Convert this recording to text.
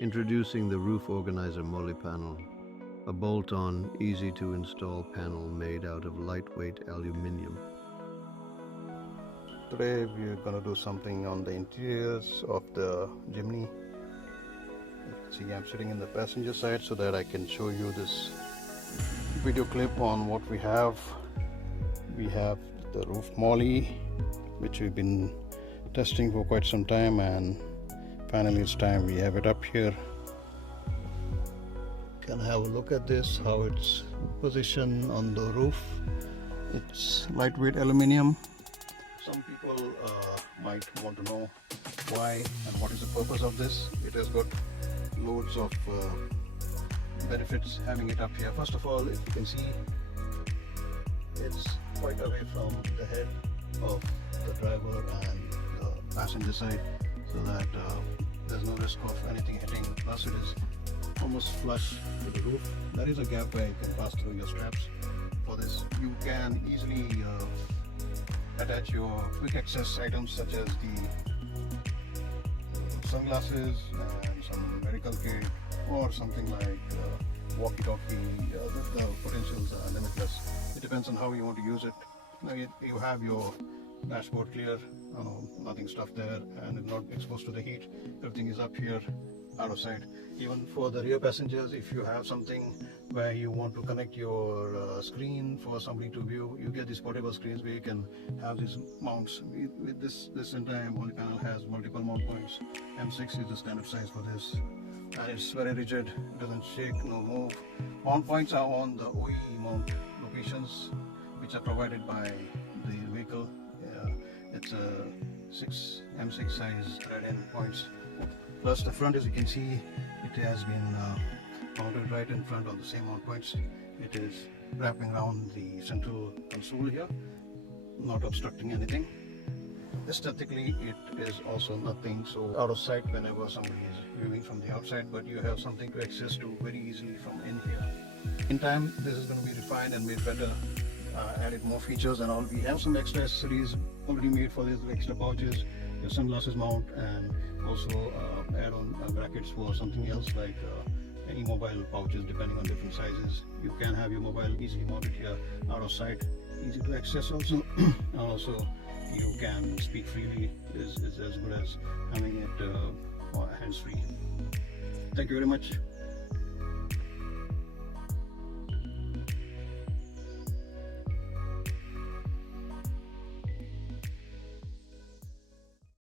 Introducing the Roof Organizer Molle panel, a bolt-on, easy-to-install panel made out of lightweight aluminium. Today we're going to do something on the interiors of the Jimny. See, I'm sitting in the passenger side so that I can show you this video clip on what we have. We have the roof Molle, which we've been testing for quite some time, and finally it's time we have it up here. Can have a look at this, how it's positioned on the roof. It's lightweight aluminium. Some people might want to know why and what is the purpose of this. It has got loads of benefits having it up here. First of all, if you can see, it's quite away from the head of the driver and the passenger side, so that there's no risk of anything hitting. Plus it is almost flush to the roof. There is a gap where you can pass through your straps. For this, you can easily attach your quick access items such as the sunglasses and some medical kit, or something like walkie-talkie. The potentials are limitless. It depends on how you want to use it. Now you have your dashboard clear, nothing stuffed there, and it's not exposed to the heat. Everything is up here, out of sight. Even for the rear passengers, if you have something where you want to connect your screen for somebody to view, you get these portable screens where you can have these mounts. With this entire Molle panel has multiple mount points. M6 is the standard size for this, and it's very rigid, it doesn't shake, no move. Mount points are on the OE mount locations, which are provided by the vehicle. It's a M6 size thread-in points. Plus the front, as you can see, it has been mounted right in front on the same mount points. It is wrapping around the central console here, not obstructing anything. Aesthetically, it is also nothing so out of sight whenever somebody is viewing from the outside, but you have something to access to very easily from in here. In time, this is going to be refined and made better, added more features and all. We have some extra accessories already made for this, extra pouches, your sunglasses mount, and also add on brackets for something else like any mobile pouches depending on different sizes. You can have your mobile easily mounted here, out of sight, easy to access also. And also you can speak freely, is as good as having it hands-free. Thank you very much.